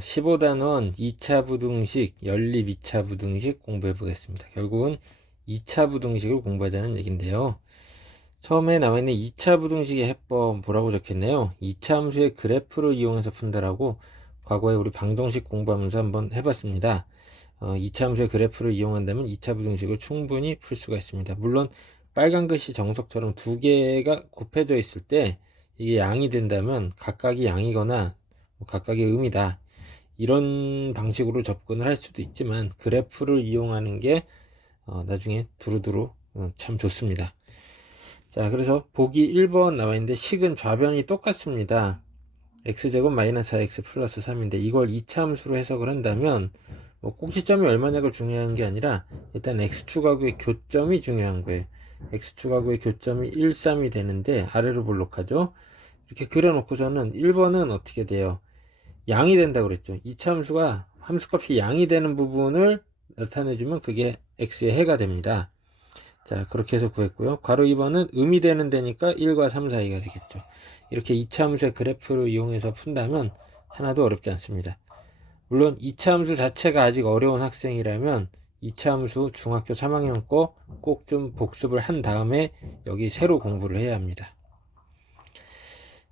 15단원 2차 부등식, 연립 2차 부등식 공부해 보겠습니다. 결국은 2차 부등식을 공부하자는 얘기인데요. 처음에 나와 있는 2차 부등식의 해법 뭐라고 적혔네요. 2차 함수의 그래프를 이용해서 푼다라고 과거에 우리 방정식 공부하면서 한번 해봤습니다. 2차 함수의 그래프를 이용한다면 2차 부등식을 충분히 풀 수가 있습니다. 물론 빨간 글씨 정석처럼 두 개가 곱해져 있을 때 이게 양이 된다면 각각이 양이거나 각각의 음이다, 이런 방식으로 접근을 할 수도 있지만 그래프를 이용하는 게 나중에 두루두루 참 좋습니다. 자, 그래서 보기 1번 나와 있는데 식은 좌변이 똑같습니다. x제곱 마이너스 4x 플러스 3인데 이걸 2차 함수로 해석을 한다면 뭐 꼭지점이 얼마냐가 중요한 게 아니라 일단 x축하고의 교점이 중요한 거예요. x축하고의 교점이 1, 3이 되는데 아래로 볼록하죠. 이렇게 그려놓고서는 1번은 어떻게 돼요? 양이 된다 그랬죠. 2차 함수가 함수값이 양이 되는 부분을 나타내주면 그게 x의 해가 됩니다. 자, 그렇게 해서 구했고요. 괄호 2번은 음이 되는 데니까 1과 3 사이가 되겠죠. 이렇게 2차 함수의 그래프를 이용해서 푼다면 하나도 어렵지 않습니다. 물론 2차 함수 자체가 아직 어려운 학생이라면 2차 함수 중학교 3학년 거 꼭 좀 복습을 한 다음에 여기 새로 공부를 해야 합니다.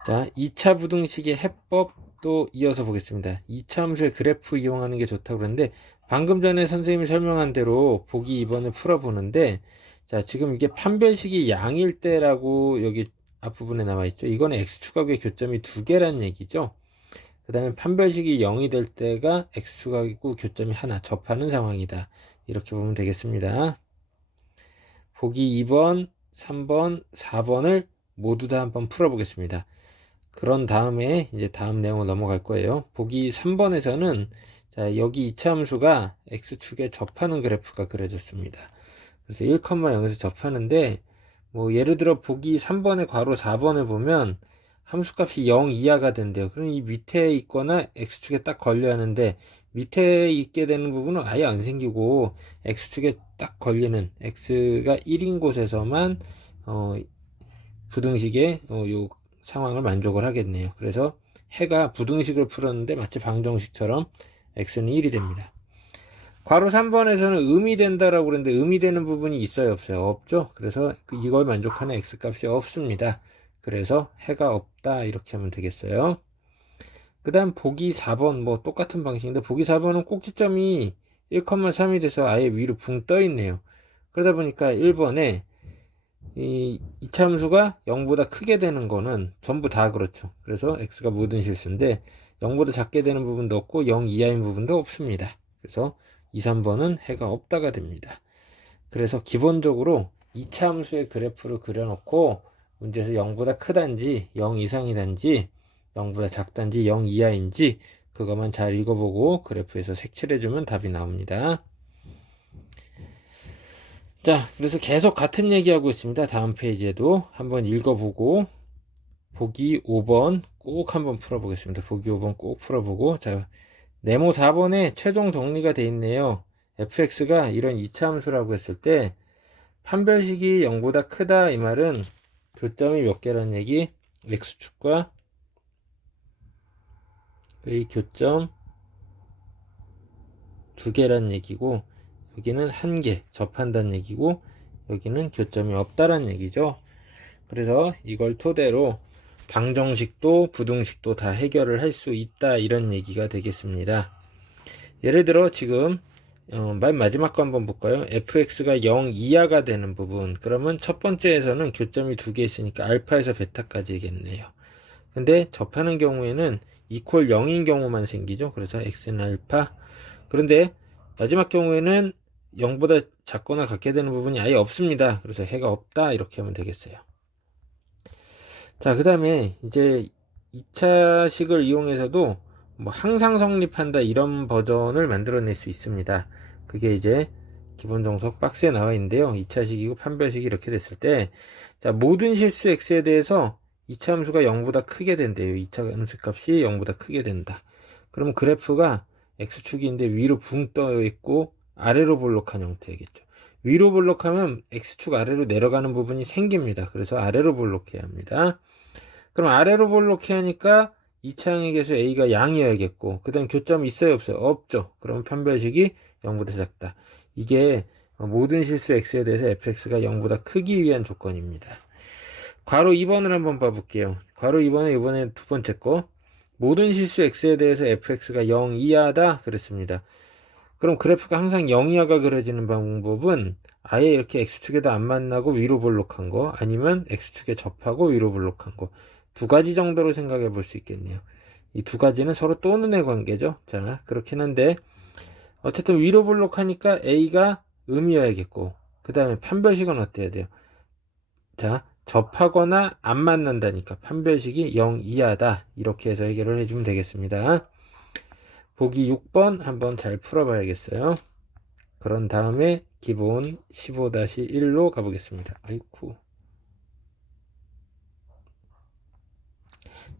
자, 2차 부등식의 해법도 이어서 보겠습니다. 2차 함수의 그래프 이용하는 게 좋다고 그랬는데 방금 전에 선생님이 설명한 대로 보기 2번을 풀어보는데, 자, 지금 이게 판별식이 양일 때라고 여기 앞부분에 나와 있죠. 이거는 x축하고의 교점이 두 개란 얘기죠. 그 다음에 판별식이 0이 될 때가 x축하고 교점이 하나 접하는 상황이다, 이렇게 보면 되겠습니다. 보기 2번, 3번, 4번을 모두 다 한번 풀어보겠습니다. 그런 다음에 이제 다음 내용을 넘어갈 거예요. 보기 3번에서는 자, 여기 2차 함수가 x축에 접하는 그래프가 그려졌습니다. 그래서 1,0에서 접하는데 뭐 예를 들어 보기 3번의 괄호 4번을 보면 함수값이 0 이하가 된대요. 그럼 이 밑에 있거나 x축에 딱 걸려야 하는데 밑에 있게 되는 부분은 아예 안 생기고 x축에 딱 걸리는 x가 1인 곳에서만 부등식의 요 상황을 만족을 하겠네요. 그래서 해가 부등식을 풀었는데 마치 방정식처럼 x는 1이 됩니다. 괄호 3번에서는 음이 된다라고 그랬는데 음이 되는 부분이 있어요, 없어요? 없죠. 그래서 이걸 만족하는 x값이 없습니다. 그래서 해가 없다, 이렇게 하면 되겠어요. 그 다음 보기 4번 뭐 똑같은 방식인데 보기 4번은 꼭지점이 1,3이 돼서 아예 위로 붕 떠 있네요. 그러다 보니까 1번에 이 이차함수가 0보다 크게 되는 거는 전부 다 그렇죠. 그래서 x가 모든 실수인데 0보다 작게 되는 부분도 없고 0 이하인 부분도 없습니다. 그래서 2, 3번은 해가 없다가 됩니다. 그래서 기본적으로 이차함수의 그래프를 그려놓고 문제에서 0보다 크단지 0 이상이단지 0보다 작단지 0 이하인지 그것만 잘 읽어보고 그래프에서 색칠해주면 답이 나옵니다. 자, 그래서 계속 같은 얘기하고 있습니다. 다음 페이지에도 한번 읽어보고 보기 5번 꼭 한번 풀어보겠습니다. 보기 5번 꼭 풀어보고, 자, 네모 4번에 최종 정리가 되어 있네요. fx가 이런 2차 함수라고 했을 때 판별식이 0보다 크다, 이 말은 교점이 몇 개란 얘기? x축과 의 교점 두 개란 얘기고, 여기는 한 개 접한다는 얘기고, 여기는 교점이 없다란 얘기죠. 그래서 이걸 토대로 방정식도 부등식도 다 해결을 할 수 있다, 이런 얘기가 되겠습니다. 예를 들어 지금 맨 마지막 거 한번 볼까요? fx가 0 이하가 되는 부분, 그러면 첫 번째에서는 교점이 두 개 있으니까 알파에서 베타까지겠네요. 근데 접하는 경우에는 이퀄 0인 경우만 생기죠. 그래서 x는 알파. 그런데 마지막 경우에는 0보다 작거나 같게 되는 부분이 아예 없습니다. 그래서 해가 없다, 이렇게 하면 되겠어요. 자, 그 다음에 이제 2차 식을 이용해서도 뭐 항상 성립한다, 이런 버전을 만들어낼 수 있습니다. 그게 이제 기본 정석 박스에 나와 있는데요. 2차 식이고 판별식이 이렇게 됐을 때, 자, 모든 실수 x에 대해서 2차 함수가 0보다 크게 된대요. 2차 함수 값이 0보다 크게 된다. 그럼 그래프가 x축인데 위로 붕 떠 있고 아래로 볼록한 형태겠죠. 위로 볼록하면 x축 아래로 내려가는 부분이 생깁니다. 그래서 아래로 볼록해야 합니다. 그럼 아래로 볼록해야 하니까 2차항의 개수 a가 양이어야겠고, 그 다음 교점이 있어요 없어요? 없죠. 그럼 편별식이 0보다 작다. 이게 모든 실수 x에 대해서 fx가 0보다 크기 위한 조건입니다. 괄호 2번을 한번 봐볼게요. 괄호 2번은 이번에 두 번째 거. 모든 실수 x에 대해서 fx가 0 이하다 그랬습니다. 그럼 그래프가 항상 0 이하가 그려지는 방법은 아예 이렇게 x축에도 안 만나고 위로 볼록한 거, 아니면 x축에 접하고 위로 볼록한 거, 두 가지 정도로 생각해 볼 수 있겠네요. 이 두 가지는 서로 또는의 관계죠. 자, 그렇긴 한데 어쨌든 위로 볼록하니까 a가 음이어야겠고, 그 다음에 판별식은 어때야 돼요? 자, 접하거나 안 만난다니까 판별식이 0 이하다, 이렇게 해서 해결을 해주면 되겠습니다. 보기 6번 한번 잘 풀어봐야겠어요. 그런 다음에 기본 15-1로 가보겠습니다. 아이쿠.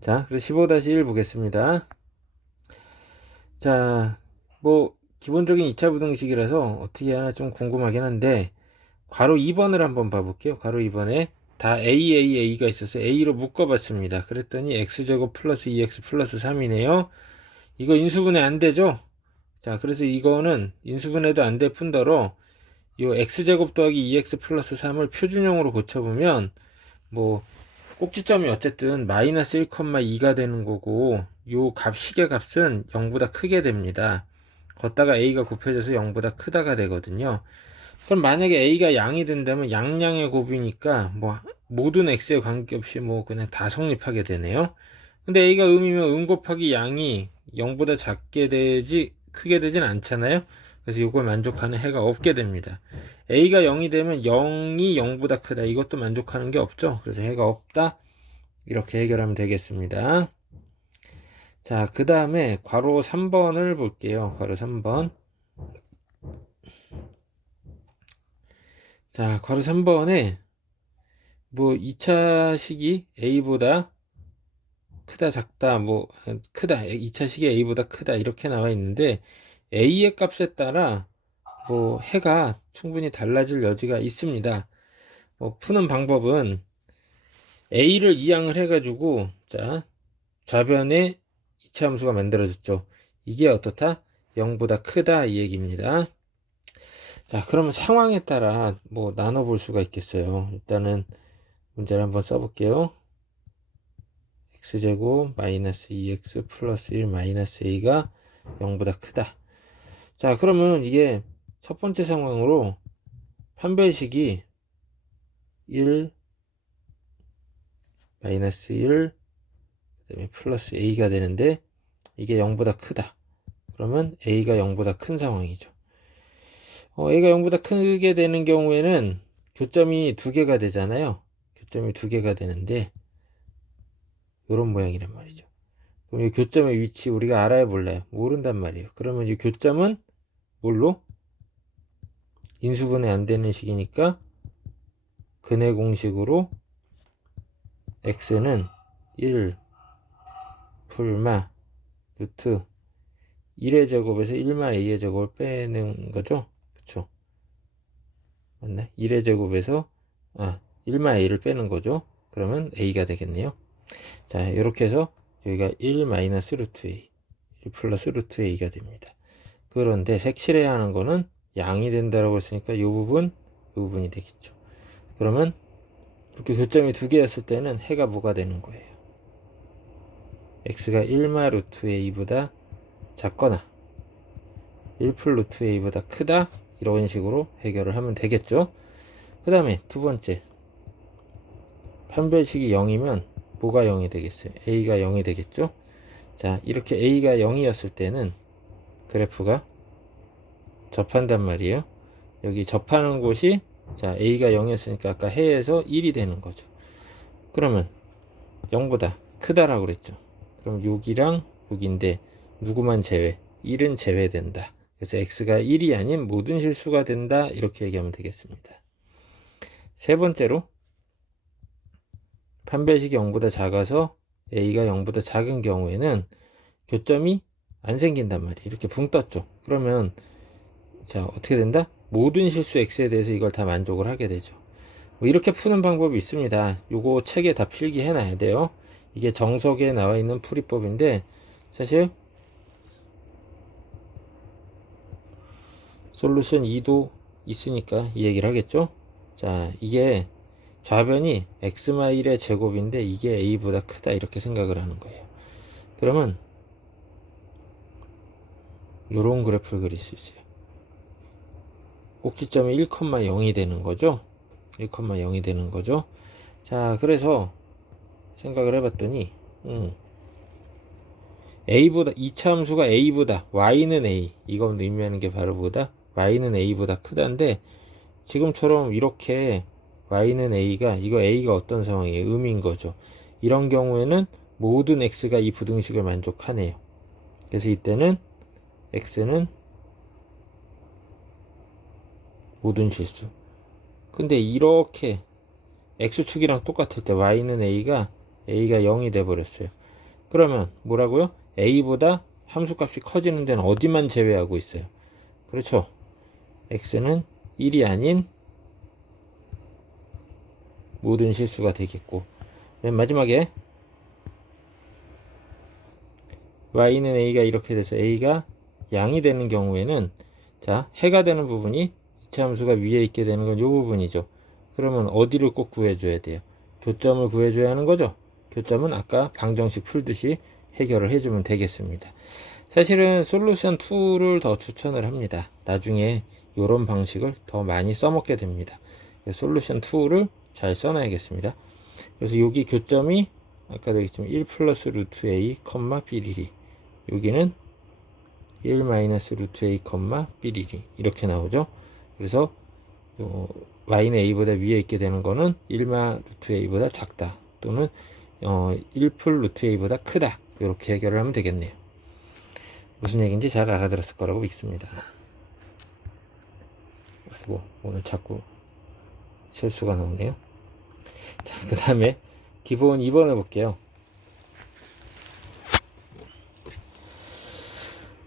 자, 그래서 15-1 보겠습니다. 자, 뭐 기본적인 2차 부등식이라서 어떻게 하나 좀 궁금하긴 한데, 괄호 2번을 한번 봐볼게요. 괄호 2번에 다 A가 있어서 A로 묶어봤습니다. 그랬더니 x제곱 플러스 2x 플러스 3이네요. 이거 인수분해 안 되죠? 자, 그래서 이거는 인수분해도 안 될 뿐더러 요 x제곱 더하기 2x 플러스 3을 표준형으로 고쳐보면 뭐 꼭지점이 어쨌든 마이너스 1,2가 되는 거고, 요 시계 값은 0보다 크게 됩니다. 걷다가 a가 곱해져서 0보다 크다가 되거든요. 그럼 만약에 a가 양이 된다면 양량의 곱이니까 뭐 모든 x에 관계없이 뭐 그냥 다 성립하게 되네요. 근데 a가 음이면 음 곱하기 양이 0보다 크게 되진 않잖아요. 그래서 이걸 만족하는 해가 없게 됩니다. a가 0이 되면 0이 0보다 크다, 이것도 만족하는 게 없죠. 그래서 해가 없다, 이렇게 해결하면 되겠습니다. 자, 그 다음에 괄호 3번을 볼게요. 괄호 3번. 자, 괄호 3번에 뭐 2차 식이 a보다 크다 작다, 뭐 크다, 2차 식이 a보다 크다, 이렇게 나와 있는데 a의 값에 따라 뭐 해가 충분히 달라질 여지가 있습니다. 푸는 방법은 a를 이항을 해가지고, 자, 좌변에 2차 함수가 만들어졌죠. 이게 어떻다? 0보다 크다, 이 얘기입니다. 자, 그러면 상황에 따라 뭐 나눠볼 수가 있겠어요. 일단은 문제를 한번 써볼게요. x제곱 마이너스 2x 플러스 1 마이너스 a가 0보다 크다. 자, 그러면 이게 첫 번째 상황으로 판별식이 1 마이너스 1 그다음에 플러스 a가 되는데, 이게 0보다 크다. 그러면 a가 0보다 큰 상황이죠. a가 0보다 크게 되는 경우에는 교점이 두 개가 되잖아요. 교점이 두 개가 되는데 이런 모양이란 말이죠. 그럼 이 교점의 위치 우리가 알아야 몰라요? 모른단 말이에요. 그러면 이 교점은 뭘로? 인수분해 안 되는 식이니까 근해 공식으로 x는 1 풀마 루트 1의 제곱에서 1마 a의 제곱을 빼는 거죠. 그쵸? 맞나? 1의 제곱에서 1마 a를 빼는 거죠. 그러면 a가 되겠네요. 자, 이렇게 해서 여기가 1 마이너스 루트 a, 1 플러스 루트 a가 됩니다. 그런데 색칠해야 하는 거는 양이 된다라고 했으니까 이 부분이 되겠죠. 그러면 이렇게 교점이 두 개였을 때는 해가 뭐가 되는 거예요? x가 1마 루트 a보다 작거나 1풀 루트 a보다 크다, 이런 식으로 해결을 하면 되겠죠. 그 다음에 두 번째, 판별식이 0이면 뭐가 0이 되겠어요? a가 0이 되겠죠. 자, 이렇게 a가 0이었을 때는 그래프가 접한단 말이에요. 여기 접하는 곳이, 자, a가 0이었으니까 아까 해에서 1이 되는 거죠. 그러면 0보다 크다라고 그랬죠. 그럼 여기랑 여기인데 누구만 제외? 1은 제외된다. 그래서 x가 1이 아닌 모든 실수가 된다, 이렇게 얘기하면 되겠습니다. 세 번째로 판별식이 0보다 작아서 a가 0보다 작은 경우에는 교점이 안 생긴단 말이에요. 이렇게 붕 떴죠. 그러면 자, 어떻게 된다? 모든 실수 x에 대해서 이걸 다 만족을 하게 되죠. 뭐 이렇게 푸는 방법이 있습니다. 요거 책에 다 필기해 놔야 돼요. 이게 정석에 나와 있는 풀이법인데 사실 솔루션 2도 있으니까 이 얘기를 하겠죠. 자, 이게 좌변이 x마일의 제곱인데 이게 a보다 크다 이렇게 생각을 하는 거예요. 그러면 요런 그래프를 그릴 수 있어요. 꼭지점이 1,0이 되는 거죠. 1,0이 되는 거죠. 자, 그래서 생각을 해봤더니 a보다 이차 함수가 a보다 y는 a 이건 의미하는 게 바로 보다 y는 a보다 크다인데 지금처럼 이렇게 y는 a가 이거 a가 어떤 상황이에요? 음인 거죠. 이런 경우에는 모든 x가 이 부등식을 만족하네요. 그래서 이때는 x는 모든 실수. 근데 이렇게 x축이랑 똑같을 때 y는 a가 0이 돼 버렸어요. 그러면 뭐라고요? a보다 함수값이 커지는 데는 어디만 제외하고 있어요? 그렇죠. x는 1이 아닌 모든 실수가 되겠고, 맨 마지막에 y는 a가 이렇게 돼서 a가 양이 되는 경우에는 자, 해가 되는 부분이 이차 함수가 위에 있게 되는 건 이 부분이죠. 그러면 어디를 꼭 구해줘야 돼요? 교점을 구해줘야 하는 거죠. 교점은 아까 방정식 풀듯이 해결을 해주면 되겠습니다. 사실은 솔루션 2를 더 추천을 합니다. 나중에 이런 방식을 더 많이 써먹게 됩니다. 솔루션 2를 잘 써놔야겠습니다. 그래서 여기 교점이 아까도 얘기했지만 1 플러스 루트 a, 삐리리 여기는 1 마이너스 루트 a, 삐리리 이렇게 나오죠. 그래서 y는 a보다 위에 있게 되는 거는 1마 루트 a보다 작다 또는 1풀 루트 a보다 크다 이렇게 해결을 하면 되겠네요. 무슨 얘기인지 잘 알아들었을 거라고 믿습니다. 아이고 오늘 자꾸 실수가 나오네요. 자, 그 다음에 기본 2번 해볼게요.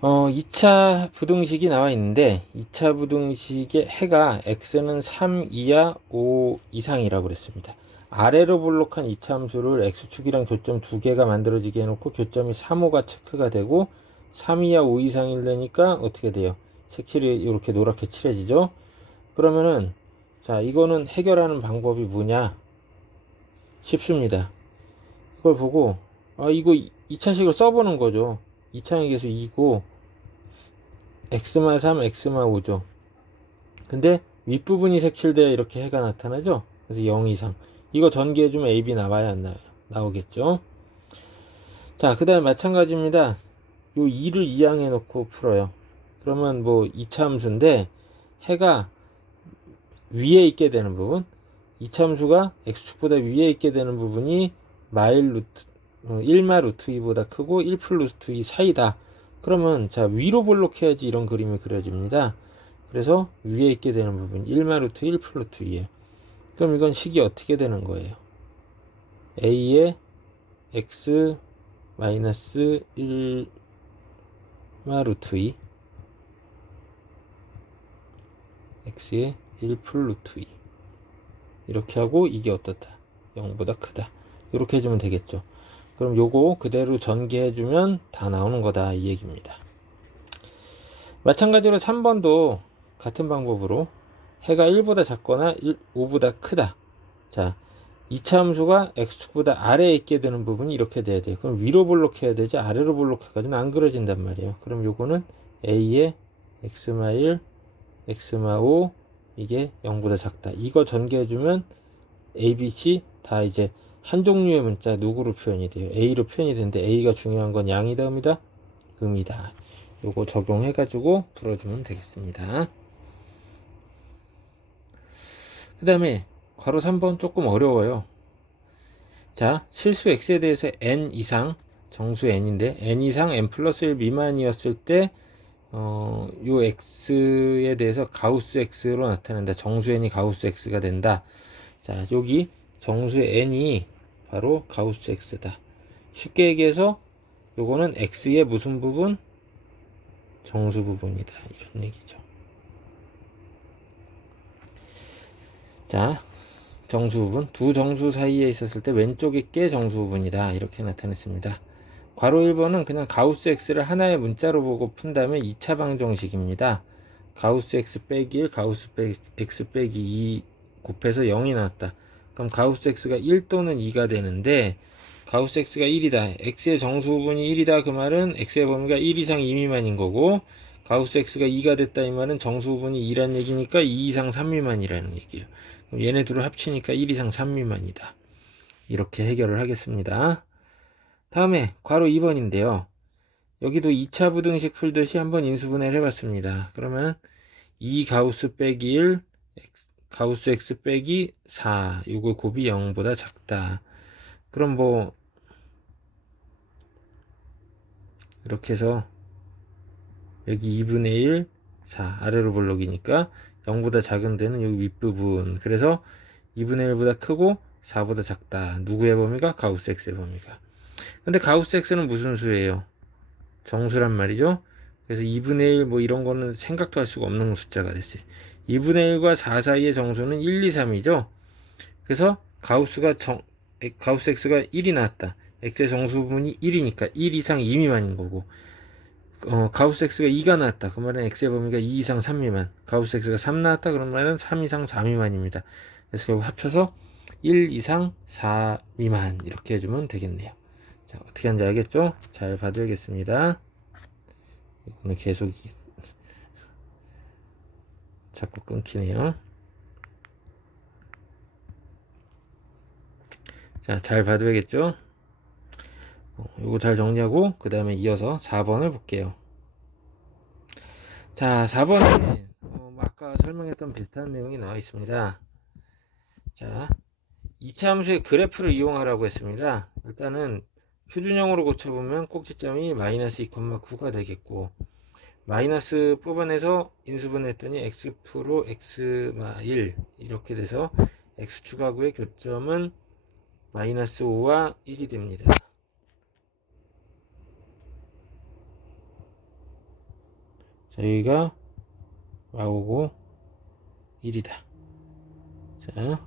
2차 부등식이 나와 있는데 2차 부등식의 해가 x는 3 이하 5 이상이라고 그랬습니다. 아래로 볼록한 2차 함수를 x축이랑 교점 두 개가 만들어지게 해놓고 교점이 3, 5가 체크가 되고 3 이하 5 이상이려니까 어떻게 돼요? 색칠이 이렇게 노랗게 칠해지죠. 그러면은 자, 이거는 해결하는 방법이 뭐냐? 쉽습니다. 이걸 보고 이거 2차식을 써보는 거죠. 2차식에서 2고 x마 3, x마 5죠. 근데 윗부분이 색칠되어 이렇게 해가 나타나죠. 그래서 0 이상. 이거 전개해주면 AB 나와야 안 나와요? 나오겠죠. 자, 그 다음에 마찬가지입니다. 요 2를 2항해 놓고 풀어요. 그러면 뭐 2차 함수인데 해가 위에 있게 되는 부분 2차 함수가 x축보다 위에 있게 되는 부분이 마일 루트 1마 루트 2보다 크고 1 플루스 2 사이다. 그러면 자, 위로 볼록해야지 이런 그림이 그려집니다. 그래서 위에 있게 되는 부분 1마 루트 1 플루스 2에요. 그럼 이건 식이 어떻게 되는 거예요? a의 x 마이너스 1마 루트 2 x의 1 플루스 2 이렇게 하고 이게 어떻다? 0보다 크다. 이렇게 해주면 되겠죠. 그럼 요거 그대로 전개해주면 다 나오는 거다 이 얘기입니다. 마찬가지로 3번도 같은 방법으로 해가 1보다 작거나 5보다 크다. 자, 2차 함수가 x축보다 아래에 있게 되는 부분이 이렇게 돼야 돼요. 그럼 위로 볼록해야 되지 아래로 볼록해가지고 안 그려진단 말이에요. 그럼 요거는 a의 x마 1, x마 5 이게 0보다 작다. 이거 전개해주면 a, b, c 다 이제 한 종류의 문자 누구로 표현이 돼요? a로 표현이 되는데 a가 중요한 건 양이다 음이다? 음이다. 요거 적용해가지고 풀어주면 되겠습니다. 그 다음에 괄호 3번 조금 어려워요. 자, 실수 x에 대해서 n 이상 정수 n인데 n 이상 n 플러스 1 미만이었을 때 요 x에 대해서 가우스 x로 나타낸다. 정수 n이 가우스 x가 된다. 자, 여기 정수 n이 바로 가우스 x다. 쉽게 얘기해서 요거는 x의 무슨 부분? 정수 부분이다. 이런 얘기죠. 자, 정수 부분. 두 정수 사이에 있었을 때 왼쪽에 게 정수 부분이다. 이렇게 나타냈습니다. 괄호 1번은 그냥 가우스 x를 하나의 문자로 보고 푼 다음에 2차 방정식입니다. 가우스 x 빼기 1, 가우스 x 빼기 2 곱해서 0이 나왔다. 그럼 가우스 x가 1 또는 2가 되는데, 가우스 x가 1이다. x의 정수 부분이 1이다. 그 말은 x의 범위가 1 이상 2 미만인 거고, 가우스 x가 2가 됐다. 이 말은 정수 부분이 2란 얘기니까 2 이상 3 미만이라는 얘기예요. 그럼 얘네 둘을 합치니까 1 이상 3 미만이다. 이렇게 해결을 하겠습니다. 다음에 괄호 2번인데요. 여기도 2차 부등식 풀듯이 한번 인수분해를 해봤습니다. 그러면 2 가우스 빼기 1, 가우스 x 빼기 4, 이거 곱이 0보다 작다. 그럼 뭐 이렇게 해서 여기 2분의 1, 4 아래로 볼록이니까 0보다 작은 데는 여기 윗부분. 그래서 2분의 1보다 크고 4보다 작다. 누구의 범위가? 가우스 x의 범위가. 근데 가우스 x는 무슨 수예요? 정수란 말이죠. 그래서 2분의 1 뭐 이런 거는 생각도 할 수가 없는 숫자가 됐어요. 2분의 1과 4 사이의 정수는 1, 2, 3이죠. 그래서 가우스 x가 1이 나왔다. x의 정수 부분이 1이니까 1 이상 2 미만인 거고, 가우스 x가 2가 나왔다. 그 말은 x의 범위가 2 이상 3 미만. 가우스 x가 3 나왔다. 그런 말은 3 이상 4 미만입니다. 그래서 결국 합쳐서 1 이상 4 미만 이렇게 해주면 되겠네요. 자, 어떻게 하는지 알겠죠? 잘 봐드리겠습니다. 이거는 계속 자꾸 끊기네요. 자, 잘 봐줘야겠죠? 이거 잘 정리하고 그 다음에 이어서 4번을 볼게요. 자, 4번에 아까 설명했던 비슷한 내용이 나와 있습니다. 자, 2차 함수의 그래프를 이용하라고 했습니다. 일단은 표준형으로 고쳐보면 꼭지점이 마이너스 2,9가 되겠고, 마이너스 뽑아내서 인수분해했더니 x 프로 x-1 이렇게 돼서 x축하고의 교점은 마이너스 5와 1이 됩니다. 자, 여기가 와우고 1이다. 자,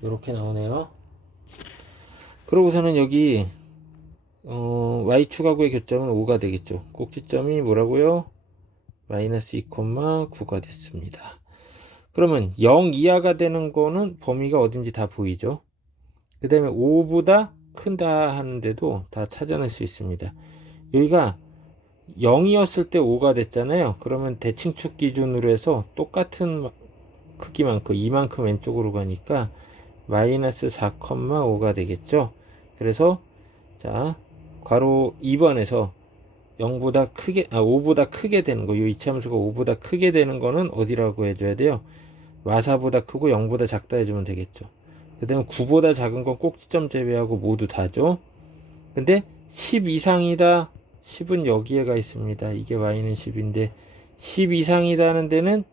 이렇게 나오네요. 그러고서는 여기 y축하고의 교점은 5가 되겠죠. 꼭지점이 뭐라고요? 마이너스 2,9가 됐습니다. 그러면 0 이하가 되는 거는 범위가 어딘지 다 보이죠. 그 다음에 5보다 큰다 하는데도 다 찾아낼 수 있습니다. 여기가 0이었을 때 5가 됐잖아요. 그러면 대칭축 기준으로 해서 똑같은 크기만큼 이만큼 왼쪽으로 가니까 마이너스 4,5가 되겠죠. 그래서 자, 괄호 2번에서 0보다 크게 5보다 크게 되는 거, 이 이차함수가 5보다 크게 되는 거는 어디라고 해줘야 돼요? 마사보다 크고 0보다 작다 해주면 되겠죠. 그 다음에 9보다 작은 건 꼭지점 제외하고 모두 다죠. 근데 10 이상이다. 10은 여기에 가 있습니다. 이게 y는 10인데 10 이상이다는 데는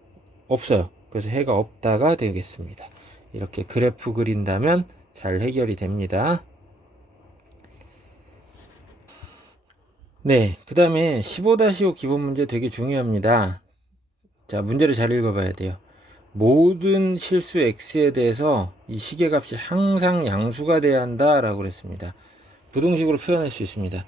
없어요. 그래서 해가 없다가 되겠습니다. 이렇게 그래프 그린다면 잘 해결이 됩니다. 네, 그 다음에 15-5 기본 문제 되게 중요합니다. 자, 문제를 잘 읽어봐야 돼요. 모든 실수 x에 대해서 이 시계값이 항상 양수가 돼야 한다 라고 그랬습니다. 부등식으로 표현할 수 있습니다.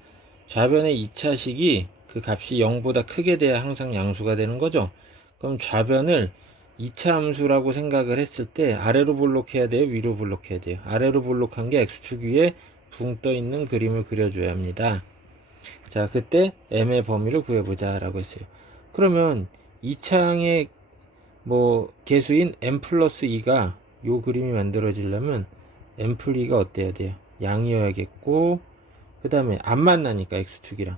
좌변의 2차식이 그 값이 0보다 크게 돼야 항상 양수가 되는 거죠. 그럼 좌변을 2차 함수라고 생각을 했을 때 아래로 볼록해야 돼요? 위로 볼록해야 돼요? 아래로 볼록한 게 x축 위에 붕 떠 있는 그림을 그려줘야 합니다. 자, 그때 m의 범위를 구해보자 라고 했어요. 그러면 2차항의 개수인 m 플러스 2가 요 그림이 만들어지려면 m 플 2가 어때야 돼요? 양이어야겠고, 그 다음에 안 만나니까 x축이랑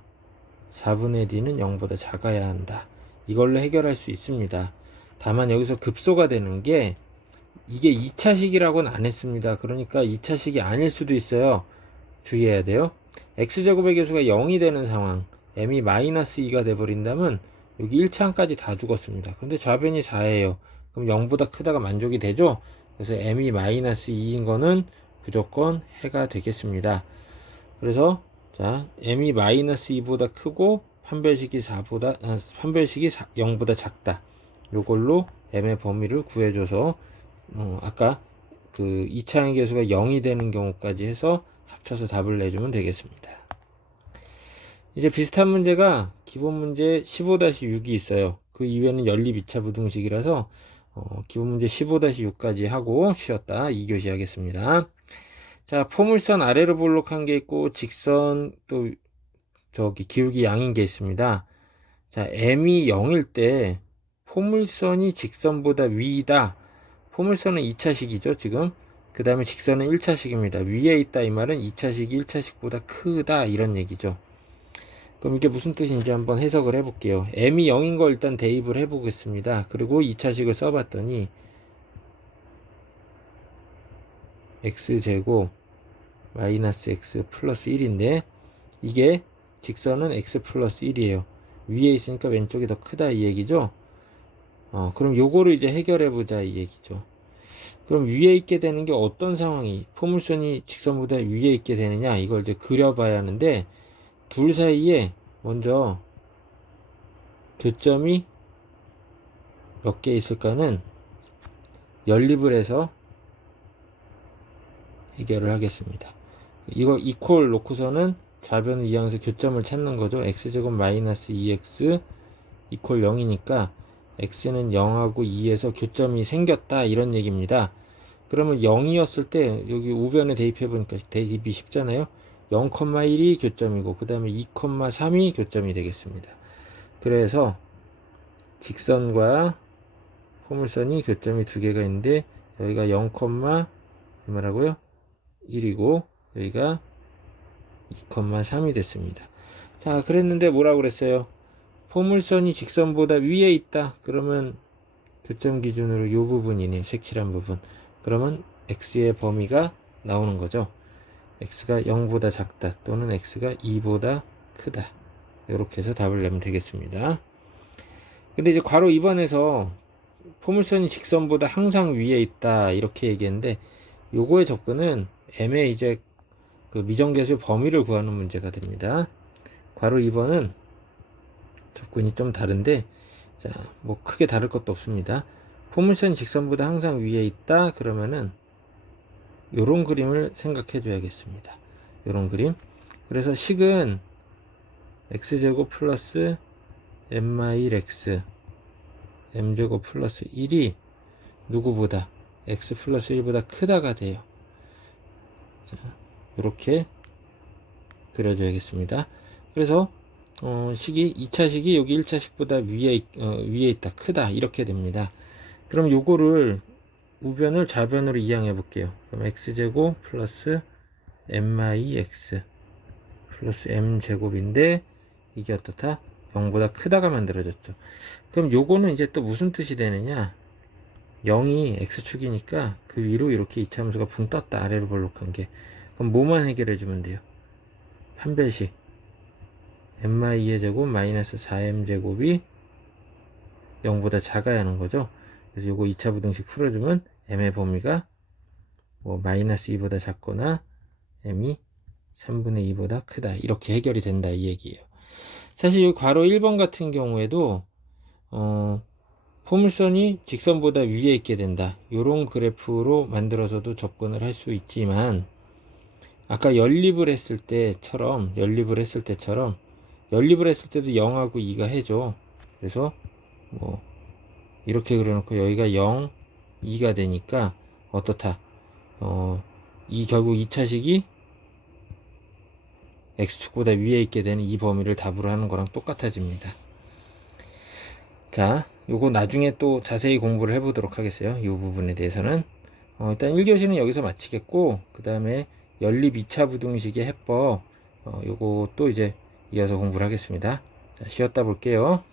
4분의 d는 0보다 작아야 한다. 이걸로 해결할 수 있습니다. 다만 여기서 급소가 되는 게 이게 2차식이라고는 안 했습니다. 그러니까 2차식이 아닐 수도 있어요. 주의해야 돼요. x제곱의 개수가 0이 되는 상황, m이 마이너스 2가 돼버린다면 여기 1차항까지 다 죽었습니다. 근데 좌변이 4예요. 그럼 0보다 크다가 만족이 되죠? 그래서 m이 마이너스 2인 거는 무조건 해가 되겠습니다. 그래서 자, m이 마이너스 2보다 크고 판별식이 0보다 작다. 요걸로 m의 범위를 구해줘서 아까 그 이차항의 개수가 0이 되는 경우까지 해서 합쳐서 답을 내주면 되겠습니다. 이제 비슷한 문제가 기본 문제 15-6이 있어요. 그 이외에는 연립 2차 부등식이라서 기본 문제 15-6까지 하고 쉬었다 2교시 하겠습니다. 자, 포물선 아래로 볼록한 게 있고 직선 또 저기 기울기 양인 게 있습니다. 자, m이 0일 때 포물선이 직선보다 위이다. 포물선은 2차식이죠 지금. 그 다음에 직선은 1차식입니다. 위에 있다 이 말은 2차식이 1차식보다 크다 이런 얘기죠. 그럼 이게 무슨 뜻인지 한번 해석을 해볼게요. m이 0인 거 일단 대입을 해보겠습니다. 그리고 2차식을 써봤더니 x제곱 마이너스 x 플러스 1인데 이게 직선은 x 플러스 1이에요. 위에 있으니까 왼쪽이 더 크다 이 얘기죠. 그럼 요거를 이제 해결해 보자 이 얘기죠. 그럼 위에 있게 되는 게 어떤 상황이 포물선이 직선보다 위에 있게 되느냐 이걸 이제 그려봐야 하는데 둘 사이에 먼저 교점이 몇 개 있을까는 연립을 해서 해결을 하겠습니다. 이거 이퀄 놓고서는 좌변을 이용해서 교점을 찾는 거죠. x제곱 마이너스 2x 이퀄 0이니까 x는 0하고 2에서 교점이 생겼다 이런 얘기입니다. 그러면 0이었을 때 여기 우변에 대입해 보니까 대입이 쉽잖아요. 0,1이 교점이고 그 다음에 2,3이 교점이 되겠습니다. 그래서 직선과 포물선이 교점이 두 개가 있는데 여기가 0, 얼마라고요? 1이고 여기가 2,3이 됐습니다. 자, 그랬는데 뭐라고 그랬어요? 포물선이 직선보다 위에 있다. 그러면 교점 기준으로 이 부분이네. 색칠한 부분. 그러면 x의 범위가 나오는 거죠. x가 0보다 작다 또는 x가 2보다 크다. 이렇게 해서 답을 내면 되겠습니다. 근데 이제 괄호 2번에서 포물선이 직선보다 항상 위에 있다 이렇게 얘기했는데 요거의 접근은 m의 이제 그 미정계수의 범위를 구하는 문제가 됩니다. 괄호 2번은 접근이 좀 다른데 자, 뭐 크게 다를 것도 없습니다. 포물선이 직선보다 항상 위에 있다 그러면은 요런 그림을 생각해 줘야겠습니다. 요런 그림. 그래서 식은 x제곱 플러스 m-1x m제곱 플러스 1이 누구보다 x 플러스 1보다 크다가 돼요. 자, 이렇게 그려줘야겠습니다. 그래서 식이 2차식이 여기 1차식보다 위에 있다 크다 이렇게 됩니다. 그럼 요거를 우변을 좌변으로 이항해 볼게요. 그럼 x제곱 플러스 m-x 플러스 m제곱인데 이게 어떻다? 0보다 크다가 만들어졌죠. 그럼 요거는 이제 또 무슨 뜻이 되느냐? 0이 x축이니까 그 위로 이렇게 이차함수가 붕 떴다. 아래로 볼록한 게. 그럼 뭐만 해결해 주면 돼요? 판별식 m-2의 제곱 마이너스 4m제곱이 0보다 작아야 하는 거죠. 그래서 요거 2차 부등식 풀어주면 m의 범위가 뭐 마이너스 2보다 작거나 m이 3분의 2보다 크다 이렇게 해결이 된다 이 얘기예요. 사실 이 괄호 1번 같은 경우에도 포물선이 직선보다 위에 있게 된다 요런 그래프로 만들어서도 접근을 할 수 있지만 아까 연립을 했을 때처럼 연립을 했을 때도 0하고 2가 해줘. 그래서 뭐 이렇게 그려놓고 여기가 0, 2가 되니까 어떻다? 이 결국 2차식이 x축보다 위에 있게 되는 이 범위를 답으로 하는 거랑 똑같아집니다. 자, 요거 나중에 또 자세히 공부를 해보도록 하겠어요. 이 부분에 대해서는 일단 1교시는 여기서 마치겠고 그 다음에 연립 2차 부등식의 해법 요거 또 이제 이어서 공부를 하겠습니다. 자, 쉬었다 볼게요.